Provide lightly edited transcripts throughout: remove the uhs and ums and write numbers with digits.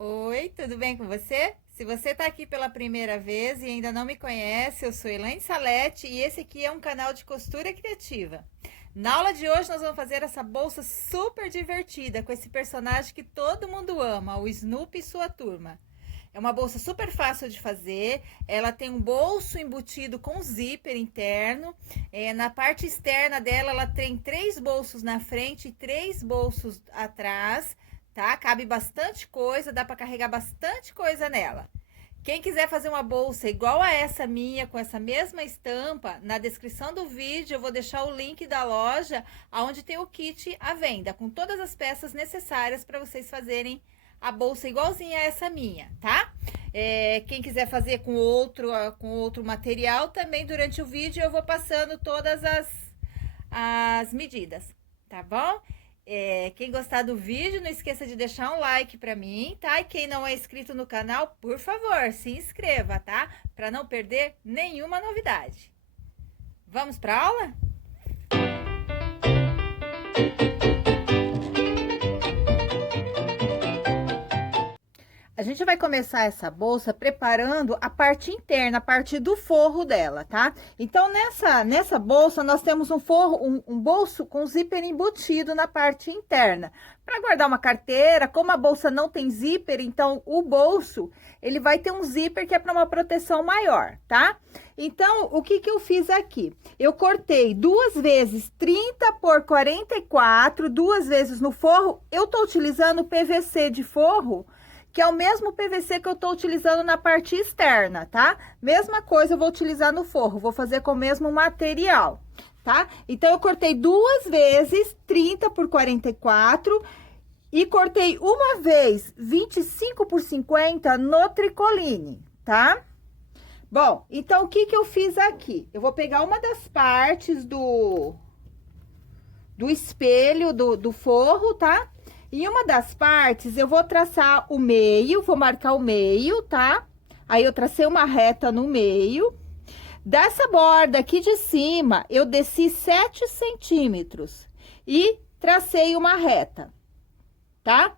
Oi, tudo bem com você? Se você está aqui pela primeira vez e ainda não me conhece, eu sou Elaine Salete e esse aqui é um canal de costura criativa. Na aula de hoje nós vamos fazer essa bolsa super divertida com esse personagem que todo mundo ama, o Snoopy e sua turma. É uma bolsa super fácil de fazer, ela tem um bolso embutido com zíper interno, na parte externa dela ela tem 3 bolsos na frente e 3 bolsos atrás, tá? Cabe bastante coisa, dá para carregar bastante coisa nela. Quem quiser fazer uma bolsa igual a essa minha, com essa mesma estampa, na descrição do vídeo eu vou deixar o link da loja, onde tem o kit à venda, com todas as peças necessárias para vocês fazerem a bolsa igualzinha a essa minha, tá? Quem quiser fazer com outro material, também durante o vídeo eu vou passando todas as medidas, tá bom? Quem gostar do vídeo, não esqueça de deixar um like pra mim, tá? E quem não é inscrito no canal, por favor, se inscreva, tá? Pra não perder nenhuma novidade. Vamos pra aula? A gente vai começar essa bolsa preparando a parte interna, a parte do forro dela, tá? Então, nessa bolsa, nós temos um forro, um bolso com zíper embutido na parte interna. Para guardar uma carteira, como a bolsa não tem zíper, então o bolso, ele vai ter um zíper que é para uma proteção maior, tá? Então, o que eu fiz aqui? Eu cortei 2 vezes 30 por 44, 2 vezes no forro. Eu tô utilizando PVC de forro, que é o mesmo PVC que eu tô utilizando na parte externa, tá? Mesma coisa eu vou utilizar no forro, vou fazer com o mesmo material, tá? Então, eu cortei 2 vezes 30 por 44 e cortei uma vez 25 por 50 no tricoline, tá? Bom, então, o que eu fiz aqui? Eu vou pegar uma das partes do espelho do forro, tá? E uma das partes, eu vou traçar o meio, vou marcar o meio, tá? Aí, eu tracei uma reta no meio. Dessa borda aqui de cima, eu desci 7 centímetros e tracei uma reta, tá?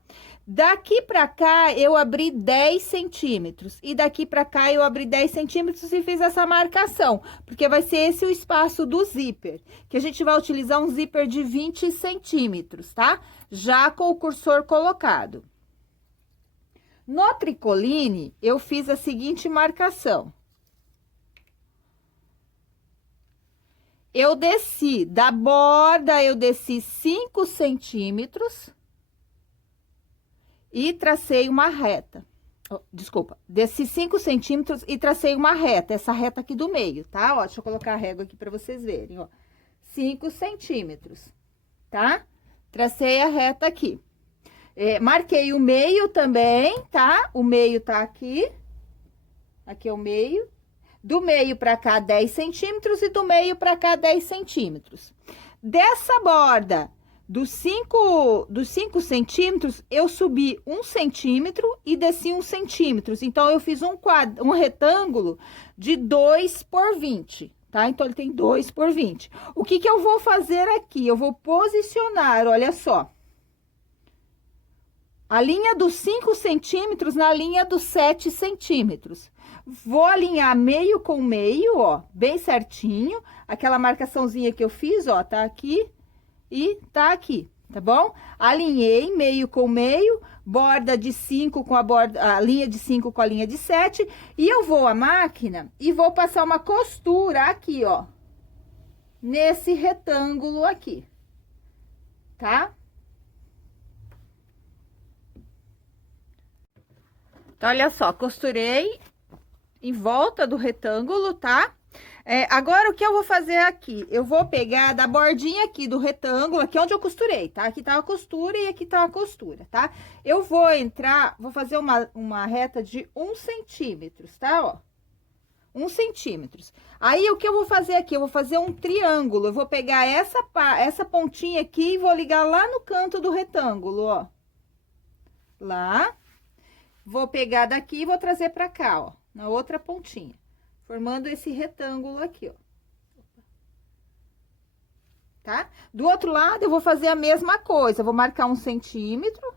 Daqui pra cá, eu abri 10 centímetros. E daqui pra cá, eu abri 10 centímetros e fiz essa marcação. Porque vai ser esse o espaço do zíper. Que a gente vai utilizar um zíper de 20 centímetros, tá? Já com o cursor colocado. No tricoline, eu fiz a seguinte marcação. Eu desci, da borda, eu desci 5 centímetros. E tracei uma reta. Desculpa, desci 5 centímetros e tracei uma reta, essa reta aqui do meio, tá? Ó, deixa eu colocar a régua aqui pra vocês verem, ó. 5 centímetros, tá? Tracei a reta aqui. Marquei o meio também, tá? O meio tá aqui. Aqui é o meio. Do meio pra cá, 10 centímetros, e do meio pra cá, 10 centímetros. Dessa borda, dos 5 centímetros, eu subi 1 centímetro e desci 1 centímetro. Então, eu fiz um retângulo de 2 por 20, tá? Então, ele tem 2 por 20. O que eu vou fazer aqui? Eu vou posicionar, olha só, a linha dos 5 centímetros na linha dos 7 centímetros. Vou alinhar meio com meio, ó, bem certinho. Aquela marcaçãozinha que eu fiz, ó, tá aqui e tá aqui, tá bom? Alinhei meio com meio, borda de 5 com a linha de 5 com a linha de 7, e eu vou à máquina e vou passar uma costura aqui, ó, nesse retângulo aqui, tá? Então, olha só, costurei em volta do retângulo, tá? Agora, o que eu vou fazer aqui? Eu vou pegar da bordinha aqui do retângulo, aqui onde eu costurei, tá? Aqui tá a costura e aqui tá a costura, tá? Eu vou vou fazer uma reta de 1 centímetro, tá? Ó, 1 centímetro. Aí, o que eu vou fazer aqui? Eu vou fazer um triângulo. Eu vou pegar essa pontinha aqui e vou ligar lá no canto do retângulo, ó. Lá. Vou pegar daqui e vou trazer pra cá, ó, na outra pontinha, formando esse retângulo aqui, ó. Tá? Do outro lado, eu vou fazer a mesma coisa, eu vou marcar 1 centímetro.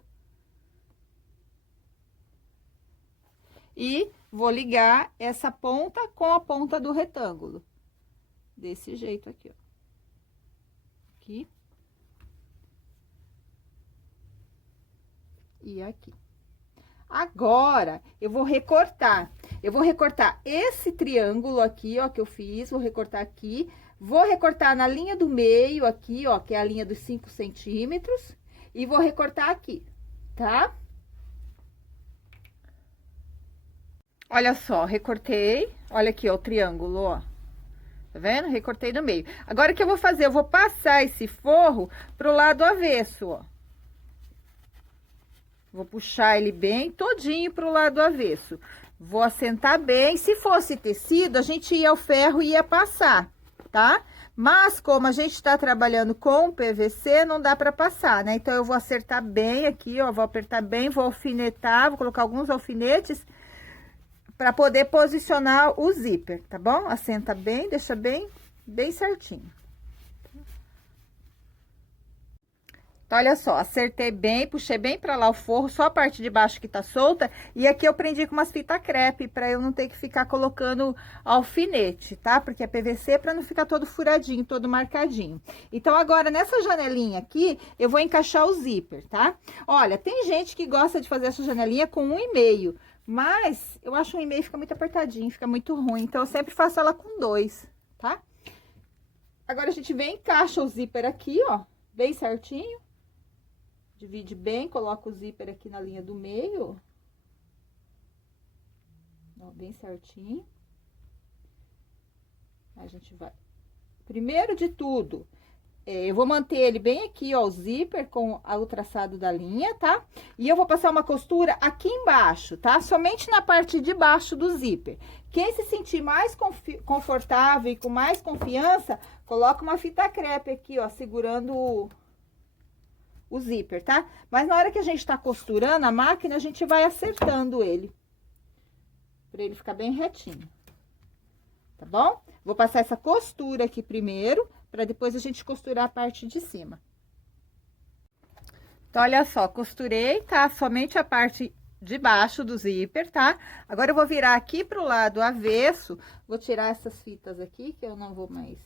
e vou ligar essa ponta com a ponta do retângulo. Desse jeito aqui, ó. Aqui. E aqui. Agora, eu vou recortar. Eu vou recortar esse triângulo aqui, ó, que eu fiz. Vou recortar aqui. Vou recortar na linha do meio aqui, ó, que é a linha dos 5 centímetros. E vou recortar aqui, tá? Olha só, recortei. Olha aqui, ó, o triângulo, ó. Tá vendo? Recortei no meio. Agora, o que eu vou fazer? Eu vou passar esse forro pro lado avesso, ó. Vou puxar ele bem todinho pro lado avesso. Vou assentar bem. Se fosse tecido, a gente ia ao ferro e ia passar, tá? Mas, como a gente tá trabalhando com PVC, não dá pra passar, né? Então, eu vou acertar bem aqui, ó. Vou apertar bem, vou alfinetar, vou colocar alguns alfinetes pra poder posicionar o zíper, tá bom? Assenta bem, deixa bem certinho. Então, olha só, acertei bem, puxei bem pra lá o forro, só a parte de baixo que tá solta. E aqui eu prendi com umas fitas crepe, pra eu não ter que ficar colocando alfinete, tá? Porque é PVC pra não ficar todo furadinho, todo marcadinho. Então, agora, nessa janelinha aqui, eu vou encaixar o zíper, tá? Olha, tem gente que gosta de fazer essa janelinha com 1,5, mas eu acho 1,5 fica muito apertadinho, fica muito ruim. Então, eu sempre faço ela com 2, tá? Agora, a gente vem e encaixa o zíper aqui, ó, bem certinho. Divide bem, coloca o zíper aqui na linha do meio. Ó, bem certinho. A gente vai... Primeiro de tudo, eu vou manter ele bem aqui, ó, o zíper com o traçado da linha, tá? E eu vou passar uma costura aqui embaixo, tá? Somente na parte de baixo do zíper. Quem se sentir mais confortável e com mais confiança, coloca uma fita crepe aqui, ó, segurando o zíper, tá? Mas na hora que a gente tá costurando a máquina, a gente vai acertando ele. Pra ele ficar bem retinho. Tá bom? Vou passar essa costura aqui primeiro, pra depois a gente costurar a parte de cima. Então, olha só, costurei, tá? Somente a parte de baixo do zíper, tá? Agora, eu vou virar aqui pro lado avesso, vou tirar essas fitas aqui, que eu não vou mais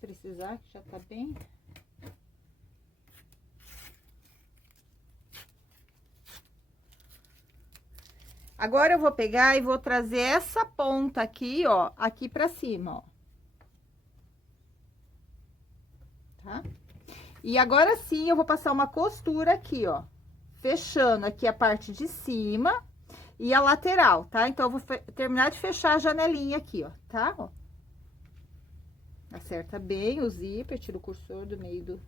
precisar, que já tá bem... Agora, eu vou pegar e vou trazer essa ponta aqui, ó, aqui pra cima, ó. Tá? E agora sim, eu vou passar uma costura aqui, ó, fechando aqui a parte de cima e a lateral, tá? Então, eu vou terminar de fechar a janelinha aqui, ó, tá? Ó. Acerta bem o zíper, tira o cursor do meio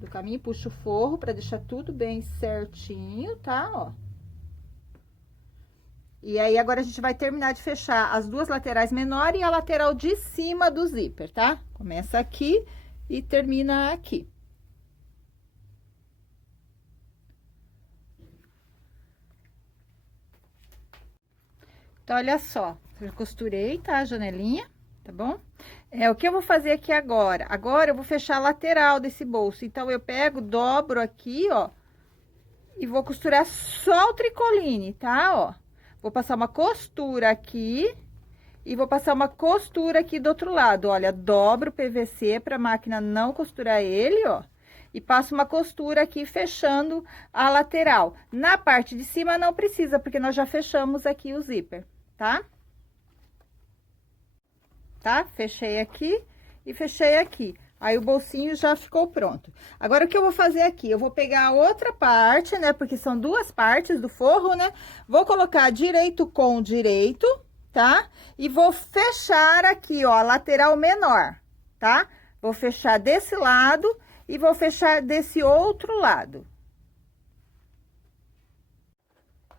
do caminho, puxa o forro pra deixar tudo bem certinho, tá? Ó. E aí, agora a gente vai terminar de fechar as duas laterais menores e a lateral de cima do zíper, tá? Começa aqui e termina aqui. Então, olha só, eu costurei, tá? A janelinha, tá bom? O que eu vou fazer aqui agora? Agora, eu vou fechar a lateral desse bolso. Então, eu pego, dobro aqui, ó, e vou costurar só o tricoline, tá? Ó. Vou passar uma costura aqui e vou passar uma costura aqui do outro lado. Olha, dobro o PVC pra máquina não costurar ele, ó. E passo uma costura aqui fechando a lateral. Na parte de cima não precisa, porque nós já fechamos aqui o zíper, tá? Tá? Fechei aqui e fechei aqui. Aí, o bolsinho já ficou pronto. Agora, o que eu vou fazer aqui? Eu vou pegar a outra parte, né? Porque são duas partes do forro, né? Vou colocar direito com direito, tá? E vou fechar aqui, ó, a lateral menor, tá? Vou fechar desse lado e vou fechar desse outro lado.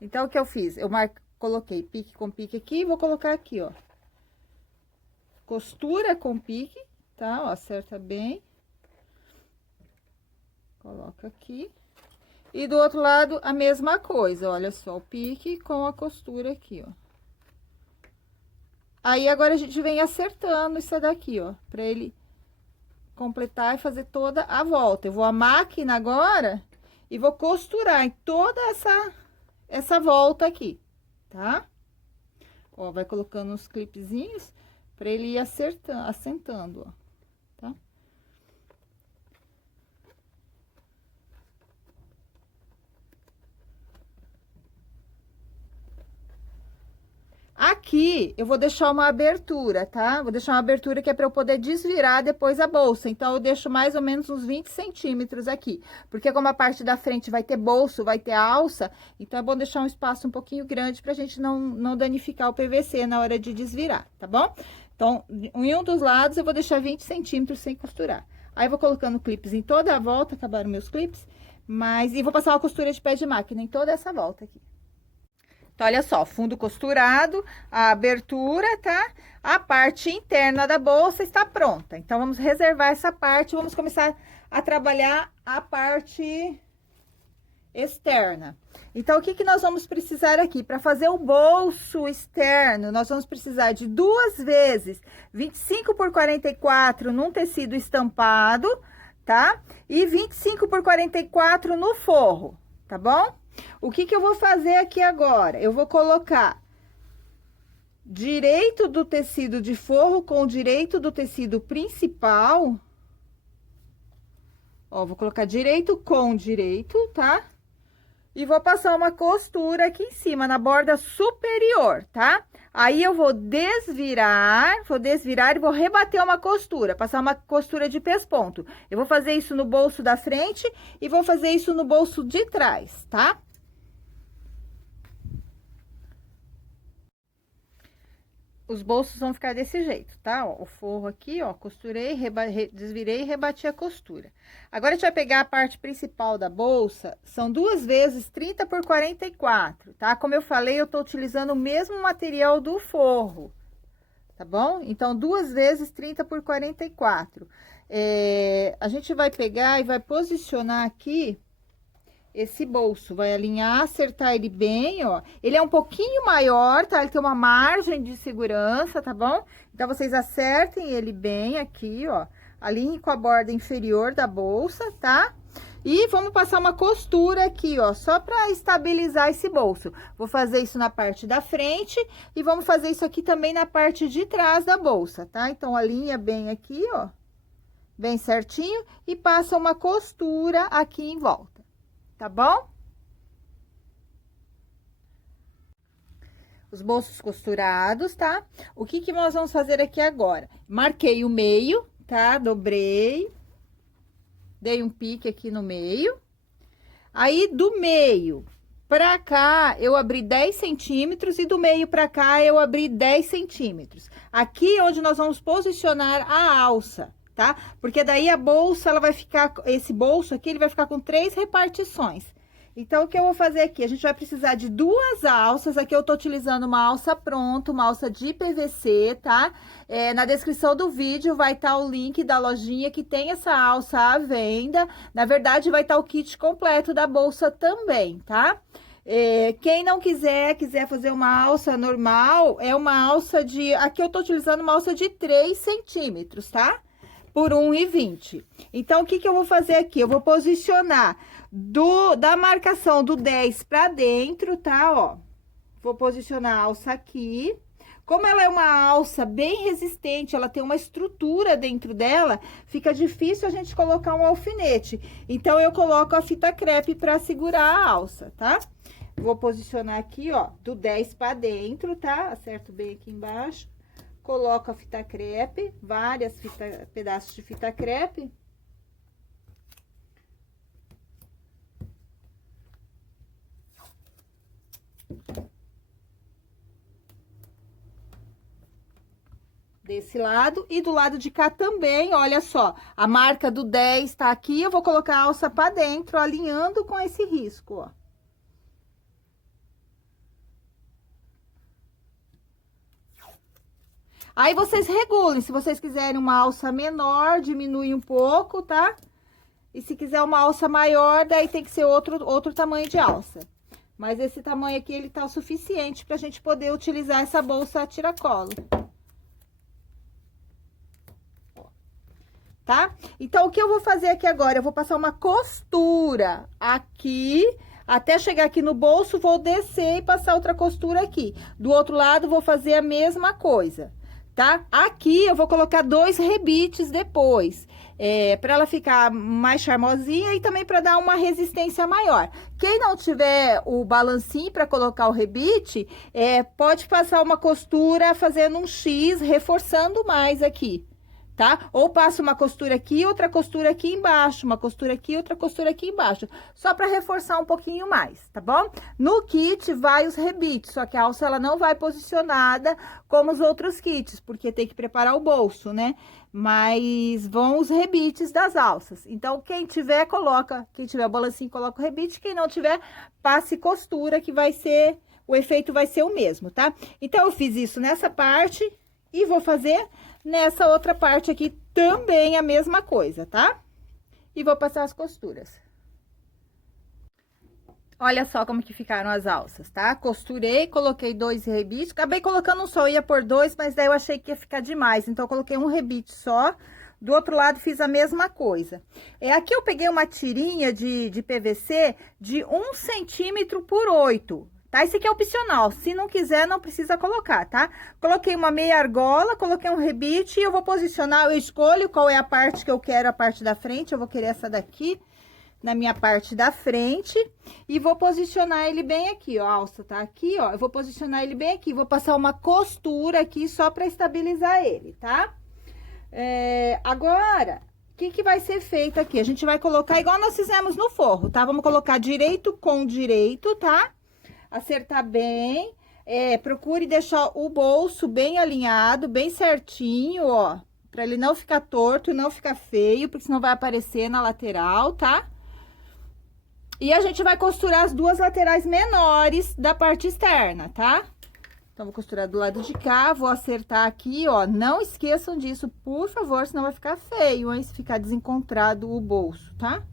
Então, o que eu fiz? Eu coloquei pique com pique aqui e vou colocar aqui, ó. Costura com pique. Tá? Ó, acerta bem. Coloca aqui. E do outro lado, a mesma coisa. Olha só, o pique com a costura aqui, ó. Aí, agora, a gente vem acertando isso daqui, ó. Pra ele completar e fazer toda a volta. Eu vou à máquina agora e vou costurar em toda essa volta aqui, tá? Ó, vai colocando uns clipezinhos pra ele ir assentando, ó, tá? Aqui, eu vou deixar uma abertura, tá? Vou deixar uma abertura que é para eu poder desvirar depois a bolsa. Então, eu deixo mais ou menos uns 20 centímetros aqui. Porque como a parte da frente vai ter bolso, vai ter alça, então é bom deixar um espaço um pouquinho grande pra gente não danificar o PVC na hora de desvirar, tá bom? Então, em um dos lados eu vou deixar 20 centímetros sem costurar. Aí, eu vou colocando clipes em toda a volta, acabaram meus clipes, e vou passar uma costura de pé de máquina em toda essa volta aqui. Então, olha só, fundo costurado, a abertura, tá? A parte interna da bolsa está pronta. Então, vamos reservar essa parte, vamos começar a trabalhar a parte externa. Então, o que que nós vamos precisar aqui? Para fazer o bolso externo, nós vamos precisar de 2 vezes 25 por 44 num tecido estampado, tá? E 25 por 44 no forro, tá bom? O que que eu vou fazer aqui agora? Eu vou colocar direito do tecido de forro com o direito do tecido principal. Ó, vou colocar direito com direito, tá? E vou passar uma costura aqui em cima, na borda superior, tá? Aí, eu vou desvirar e vou rebater uma costura, passar uma costura de pesponto. Eu vou fazer isso no bolso da frente e vou fazer isso no bolso de trás, tá? Os bolsos vão ficar desse jeito, tá? Ó, o forro aqui, ó, costurei, desvirei e rebati a costura. Agora, a gente vai pegar a parte principal da bolsa, são 2 vezes 30 por 44, tá? Como eu falei, eu tô utilizando o mesmo material do forro, tá bom? Então, 2 vezes 30 por 44. A gente vai pegar e vai posicionar aqui esse bolso, vai alinhar, acertar ele bem, ó. Ele é um pouquinho maior, tá? Ele tem uma margem de segurança, tá bom? Então, vocês acertem ele bem aqui, ó. Alinhe com a borda inferior da bolsa, tá? E vamos passar uma costura aqui, ó, só pra estabilizar esse bolso. Vou fazer isso na parte da frente e vamos fazer isso aqui também na parte de trás da bolsa, tá? Então, alinha bem aqui, ó, bem certinho e passa uma costura aqui em volta. Tá bom? Os bolsos costurados, tá? O que que nós vamos fazer aqui agora? Marquei o meio, tá? Dobrei. Dei um pique aqui no meio. Aí, do meio pra cá, eu abri 10 centímetros e do meio pra cá, eu abri 10 centímetros. Aqui, onde nós vamos posicionar a alça, tá? Porque daí a bolsa, ela vai ficar, esse bolso aqui, ele vai ficar com 3 repartições. Então, o que eu vou fazer aqui? A gente vai precisar de 2 alças. Aqui eu tô utilizando uma alça pronta, uma alça de PVC, tá? Na descrição do vídeo vai estar o link da lojinha que tem essa alça à venda. Na verdade, vai estar o kit completo da bolsa também, tá? Quem não quiser fazer uma alça normal, é uma alça de... Aqui eu tô utilizando uma alça de 3 centímetros, tá? Por 1,20. Então, o que que eu vou fazer aqui? Eu vou posicionar da marcação do 10 pra dentro, tá? Ó, vou posicionar a alça aqui. Como ela é uma alça bem resistente, ela tem uma estrutura dentro dela, fica difícil a gente colocar um alfinete. Então, eu coloco a fita crepe pra segurar a alça, tá? Vou posicionar aqui, ó, do 10 pra dentro, tá? Acerto bem aqui embaixo. Coloco a fita crepe, pedaços de fita crepe. Desse lado e do lado de cá também, olha só, a marca do 10 tá aqui, eu vou colocar a alça pra dentro, alinhando com esse risco, ó. Aí, vocês regulem, se vocês quiserem uma alça menor, diminui um pouco, tá? E se quiser uma alça maior, daí tem que ser outro tamanho de alça. Mas esse tamanho aqui, ele tá o suficiente pra gente poder utilizar essa bolsa a tiracolo. Tá? Então, o que eu vou fazer aqui agora? Eu vou passar uma costura aqui. Até chegar aqui no bolso, vou descer e passar outra costura aqui. Do outro lado, vou fazer a mesma coisa, tá? Aqui eu vou colocar 2 rebites depois, para ela ficar mais charmosinha e também para dar uma resistência maior. Quem não tiver o balancinho para colocar o rebite, pode passar uma costura fazendo um X, reforçando mais aqui, tá? Ou passa uma costura aqui, outra costura aqui embaixo, uma costura aqui, outra costura aqui embaixo, só para reforçar um pouquinho mais, tá bom? No kit vai os rebites, só que a alça ela não vai posicionada como os outros kits, porque tem que preparar o bolso, né? Mas vão os rebites das alças. Então, quem tiver, coloca, quem tiver o balancinho, coloca o rebite, quem não tiver, passe costura, que vai ser, o efeito vai ser o mesmo, tá? Então, eu fiz isso nessa parte e vou fazer nessa outra parte aqui também a mesma coisa, tá? E vou passar as costuras. Olha só como que ficaram as alças, tá? Costurei, coloquei 2 rebites, acabei colocando um só, ia por 2, mas daí eu achei que ia ficar demais, então eu coloquei um rebite só. Do outro lado fiz a mesma coisa. Aqui eu peguei uma tirinha de PVC de 1 centímetro por 8. Tá? Esse aqui é opcional, se não quiser, não precisa colocar, tá? Coloquei uma meia argola, coloquei um rebite e eu vou posicionar, eu escolho qual é a parte que eu quero, a parte da frente, eu vou querer essa daqui, na minha parte da frente, e vou posicionar ele bem aqui, ó, a alça tá aqui, ó, eu vou posicionar ele bem aqui, vou passar uma costura aqui só pra estabilizar ele, tá? Agora, o que que vai ser feito aqui? A gente vai colocar igual nós fizemos no forro, tá? Vamos colocar direito com direito, tá? Acertar bem, procure deixar o bolso bem alinhado, bem certinho, ó, pra ele não ficar torto e não ficar feio, porque senão vai aparecer na lateral, tá? E a gente vai costurar as 2 laterais menores da parte externa, tá? Então, vou costurar do lado de cá, vou acertar aqui, ó, não esqueçam disso, por favor, senão vai ficar feio, hein, se ficar desencontrado o bolso, tá?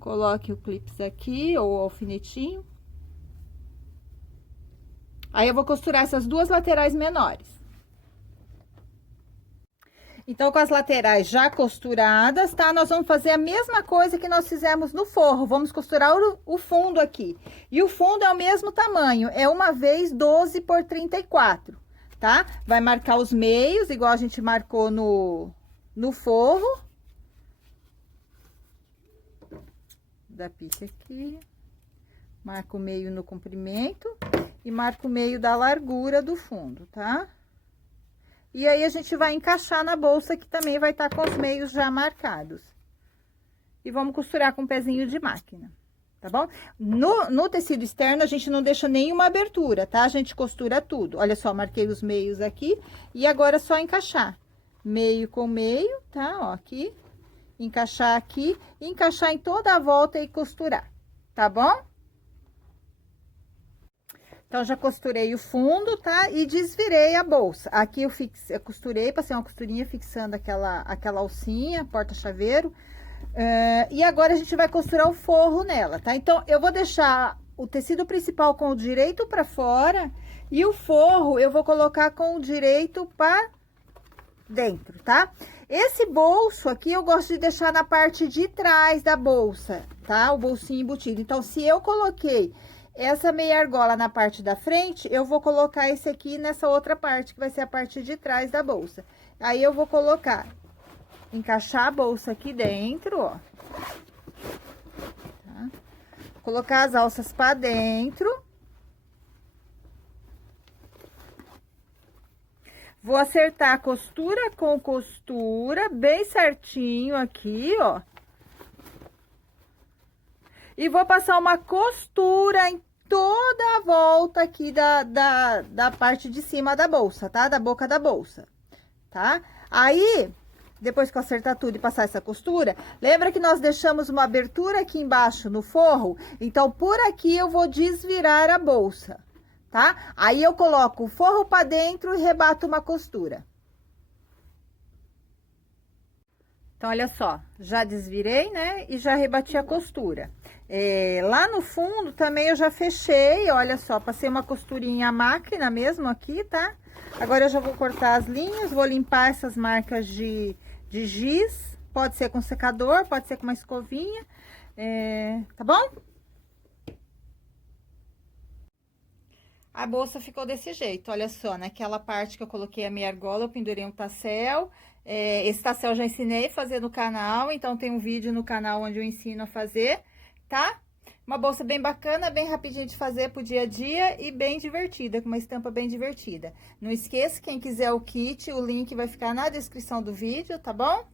Coloque o clips aqui, ou o alfinetinho. Aí, eu vou costurar essas 2 laterais menores. Então, com as laterais já costuradas, tá? Nós vamos fazer a mesma coisa que nós fizemos no forro. Vamos costurar o fundo aqui. E o fundo é o mesmo tamanho, é 1 vez 12 por 34, tá? Vai marcar os meios, igual a gente marcou no forro. Da pique aqui. Marca o meio no comprimento e marca o meio da largura do fundo, tá? E aí, a gente vai encaixar na bolsa, que também vai estar com os meios já marcados. E vamos costurar com o pezinho de máquina, tá bom? No tecido externo, a gente não deixa nenhuma abertura, tá? A gente costura tudo. Olha só, marquei os meios aqui. E agora é só encaixar. Meio com meio, tá? Ó, aqui. Encaixar aqui. Encaixar em toda a volta e costurar, tá bom? Então, já costurei o fundo, tá? E desvirei a bolsa. Aqui eu costurei, passei uma costurinha fixando aquela alcinha, porta-chaveiro. E agora, a gente vai costurar o forro nela, tá? Então, eu vou deixar o tecido principal com o direito pra fora e o forro eu vou colocar com o direito pra dentro, tá? Esse bolso aqui eu gosto de deixar na parte de trás da bolsa, tá? O bolsinho embutido. Então, se eu coloquei essa meia argola na parte da frente, eu vou colocar esse aqui nessa outra parte, que vai ser a parte de trás da bolsa. Aí, eu vou colocar, encaixar a bolsa aqui dentro, ó. Tá? Colocar as alças pra dentro. Vou acertar costura com costura, bem certinho aqui, ó. E vou passar uma costura em toda a volta aqui da parte de cima da bolsa, tá? Da boca da bolsa, tá? Aí, depois que eu acertar tudo e passar essa costura, lembra que nós deixamos uma abertura aqui embaixo no forro? Então, por aqui eu vou desvirar a bolsa, tá? Aí, eu coloco o forro pra dentro e rebato uma costura. Então, olha só, já desvirei, né? E já rebati a costura. Lá no fundo também eu já fechei, olha só, passei uma costurinha à máquina mesmo aqui, tá? Agora eu já vou cortar as linhas, vou limpar essas marcas de giz, pode ser com secador, pode ser com uma escovinha, tá bom? a bolsa ficou desse jeito. Olha só, naquela parte que eu coloquei a minha argola, eu pendurei um tassel. Esse tassel eu já ensinei a fazer no canal, então tem um vídeo no canal onde eu ensino a fazer, tá? Uma bolsa bem bacana, bem rapidinho de fazer pro dia a dia e bem divertida, com uma estampa bem divertida. Não esqueça, quem quiser o kit, o link vai ficar na descrição do vídeo, tá bom?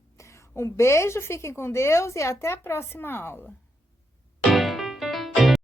Um beijo, fiquem com Deus e até a próxima aula.